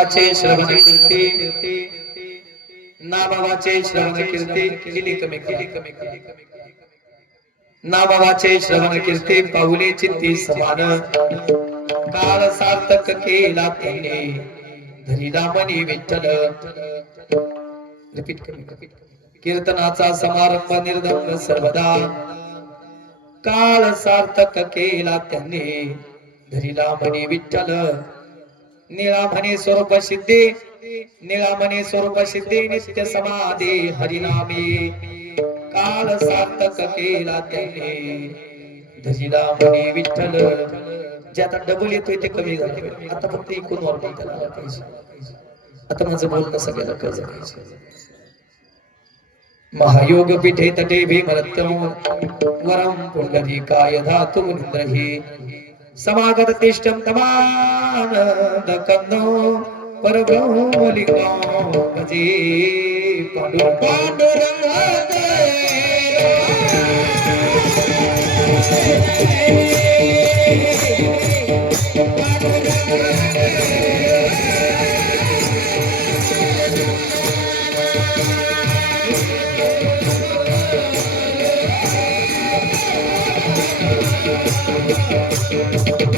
नामाचे श्रवण कीर्ती. नामाचे श्रवण कीर्ती. केली कमी केली? कमी केली नामाचे श्रवण कीर्ती पाहुले चित्ती समान. काळ सार्थक केला त्याने धरी रामनी विठ्ठल. रिपीट कमी रिपीट कीर्तनाचा समारंभ निर्दंग सर्वदा. काळ सार्थक केला त्यांनी. धरी रामनी विठ्ठल. निळामणे स्वरूप सिद्धे निळामणे स्वरूप सिद्धी नित्य समाधी हरिनामे. काल सार्थक केला त्याने. धजिला म्हणे विठ्ठल जे आता डबल येतोय ते कमी झाले. आता फक्त एकूण नॉर्मल करायला पाहिजे आता माझं बोलणं सगळ्याला कळलं. पाहिजे महायोग पीठे तटे भीमरत्यम वरम पुंडरीकाय धातु निंद्रही समागत तिष्ठम तमानन्दकन्दो परब्रह्मलिङ्गामजे पाण्डु पाण्डुरङ्ग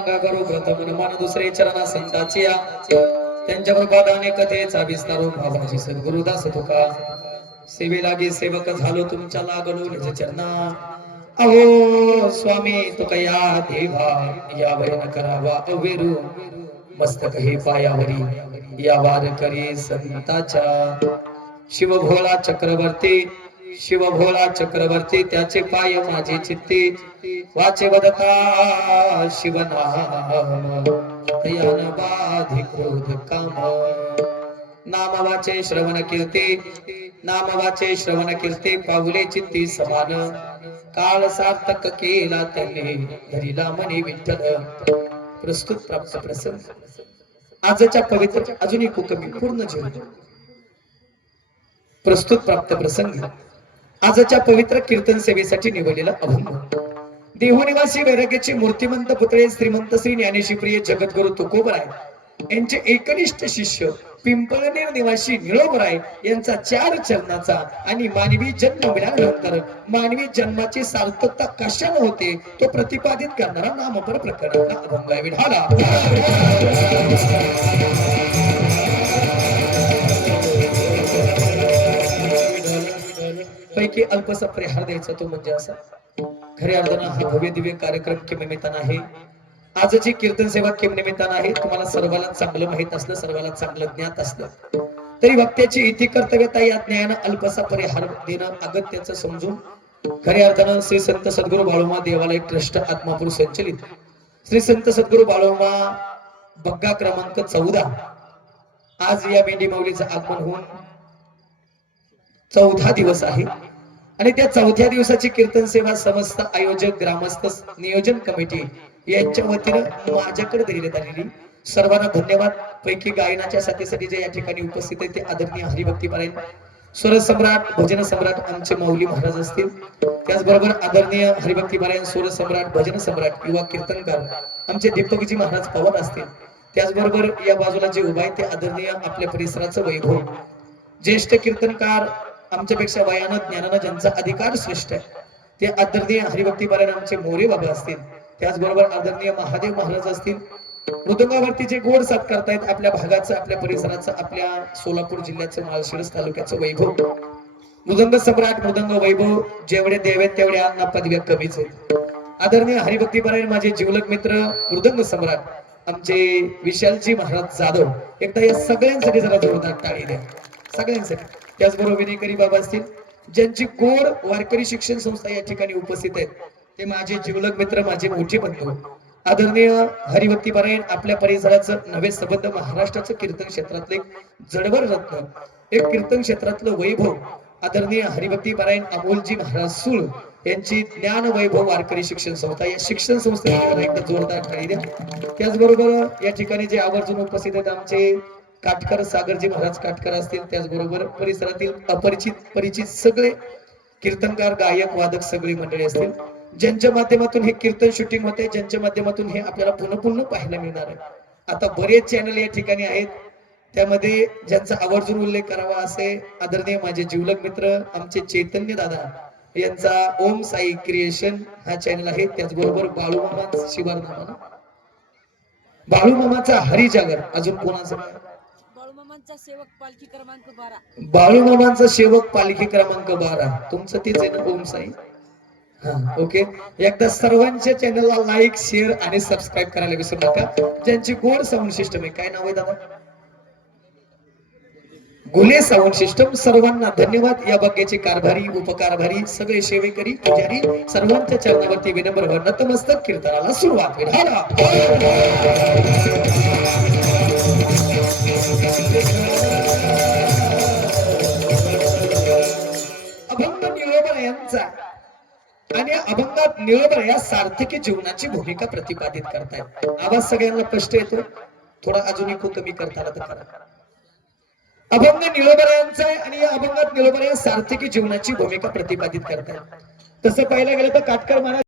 पांडुरंग पांडुरंगा करू प्रथम मन दुसरे चरणा संताची त्यांच्या प्रपादाने कथेचा विस्तारो हो भावाची सद्गुरुदास तुका. सेवे लागे सेवक झालो तुमच्या लागलो निज चरणा. अहो स्वामी तुका या देवा या न करावा. अवेरू मस्तक हे पायावरी. या वार करी संताच्या. शिवभोळा चक्रवर्ती शिवभोळा चक्रवर्ती त्याचे पाय माझे चित्ती. वाचे वदता शिवनाम. तयान बाधी क्रोध काम. नाम वाचे श्रवण कीर्ती. नाम वाचे श्रवण कीर्ती पाहुले चित्ती समान. काळ सार्थक केला त्याने धरिला मनी विठ्ठल. प्रस्तुत प्राप्त प्रसंग. आजच्या पवित्र अजून एक कमी पूर्ण जीवन प्रस्तुत प्राप्त प्रसंग. आजच्या पवित्र कीर्तन सेवेसाठी निवडलेला अभंग. देहनिवासी वैराग्याचे मूर्तिमंत पुतळे श्रीमंत श्री ज्ञानेशी प्रिय जगद्गुरु तुकोबराय यांचे एकनिष्ठ शिष्य पिंपळनेर निवासी निळोबराय यांचा चार चरणाचा आणि मानवी जन्म मिळाल्यानंतर मानवी जन्माची सार्थकता कशाने होते तो प्रतिपादित करणारा नामपर प्रकरणाचा अभंग विढाला पैकी अल्पसा परिहार द्यायचा तो म्हणजे असा. खऱ्या अर्थानं हा भव्य दिव्य कार्यक्रम किम निमित्तानं आहे. आजची कीर्तन सेवा किमनिमित्तानं आहे. तुम्हाला सर्वांना चांगलं माहीत असलं सर्वांना चांगलं ज्ञात असलं. तरी वक्त्याची इति कर्तव्यता या ज्ञान अल्पसा परिहार देणं अगत्याचं समजून खऱ्या अर्थानं श्री संत सद्गुरु बाळोमा देवालय ट्रस्ट आत्मापूर संचलित. श्री संत सद्गुरु बाळोमा बग्गा क्रमांक चौदा. आज या मेंढी माऊलीचं आगमन होऊन चौथा दिवस आहे. आणि त्या चौथ्या दिवसाची कीर्तन सेवा समस्त आयोजक ग्रामस्थ नियोजन कमिटी यांच्या वतीनं माझ्याकडे देण्यात आलेली. सर्वांना धन्यवाद. पैकी गायनाच्या साथीसाठी जे या ठिकाणी उपस्थित आहेत ते आदरणीय हरिभक्ती पारायण. स्वर सम्राट भजन सम्राट आमचे माऊली महाराज असतील. त्याचबरोबर आदरणीय हरिभक्ती पारायण स्वर सम्राट भजन सम्राट युवा कीर्तनकार आमचे दीपकजी महाराज पवन असतील. त्याचबरोबर या बाजूला जे उभा आहे ते आदरणीय आपल्या परिसराचं वैभव. ज्येष्ठ कीर्तनकार आमच्यापेक्षा वयानं ज्ञानानं ज्यांचा अधिकार श्रेष्ठ आहे ते आदरणीय हरिभक्तीपरायण आमचे मोरे बाबा असतील. त्याचबरोबर आदरणीय महादेव महाराज असतील. मृदंगावरती जे गोड साथ करतायत आपल्या भागाचं आपल्या परिसराचं आपल्या सोलापूर जिल्ह्याचं माळशिरस तालुक्याचं वैभव. मृदंग सम्राट मृदंग वैभव जेवढे देव आहेत तेवढे अन्ना पदव्या कमीच आहेत. आदरणीय हरिभक्तीपरायण माझे जीवलक मित्र मृदंग सम्राट आमचे विशालजी महाराज जाधव एकदा या सगळ्यांसाठी जरा जोरदार टाळी द्या. सगळ्यांसाठी. त्याचबरोबर विनेकरी बाबा असतील ज्यांची गोड वारकरी शिक्षण संस्था या ठिकाणी उपस्थित आहेत ते माझे जीवलग मित्र माझे मोठे बंधू आदरणीय हरिभक्ती पारायण आपल्या परिसराचं नवे संबंध महाराष्ट्राचं कीर्तन क्षेत्रातलं एक जडवर रत्न एक कीर्तन क्षेत्रातलं वैभव. आदरणीय हरिभक्ती पारायण अमोलजी महाराज सुळ यांची ज्ञान वैभव वारकरी शिक्षण संस्था या शिक्षण संस्थेला एकदा जोरदार टाळी द्या. त्याचबरोबर या ठिकाणी जे आवर्जून उपस्थित आहेत आमचे काटकर सागरजी महाराज काटकर असतील त्याचबरोबर परिसरातील अपरिचित परिचित सगळे कीर्तनकार गायक वादक सगळी मंडळी असतील. ज्यांच्या माध्यमातून हे कीर्तन शूटिंग होते ज्यांच्या माध्यमातून हे आपल्याला पुन्हा पुन्हा पाहायला मिळणार आहे. आता बरेच चॅनल या ठिकाणी आहेत. त्यामध्ये ज्यांचा आवर्जून उल्लेख करावा असे आदरणीय माझे जीवलग मित्र आमचे चैतन्य दादा यांचा ओम साई क्रिएशन हा चॅनल आहे. त्याचबरोबर बाळूमामा शिवार नामा बाळूमामाचा हरिजागर अजून कोणाचं बाळूमामांचा सेवक पालखी क्रमांक बारा. बाळू मामांचा सेवक पालखी क्रमांक बारा. तुमचं तेच आहे ना ओम साई? ओके एकदा सर्वांच्या चॅनलला लाईक शेअर आणि सबस्क्राईब करायला विसरू नका. ज्यांची गोड साऊंड सिस्टम आहे काय नाव आहे दादा? गुले साऊंड सिस्टम सर्वांना धन्यवाद. या बग्याचे कारभारी उपकारभारी सगळे सेवेकरी पुजारी सर्वांच्या चरणावरती विनम्र नतमस्तक कीर्तनाला सुरुवात होईल. अभंग निळोबा यांचा आणि अभंगात निळोबा या सार्थकी जीवनाची भूमिका प्रतिपादित करतायत. आवाज सगळ्यांना स्पष्ट येतो थोडा अजूनही खूप कमी करताना तर करा. अभंग निळोबा यांचा आहे आणि या अभंगात निळोबा या सार्थकी जीवनाची भूमिका प्रतिपादित करतायत. तसं पाहायला गेलं तर काटकर महाराज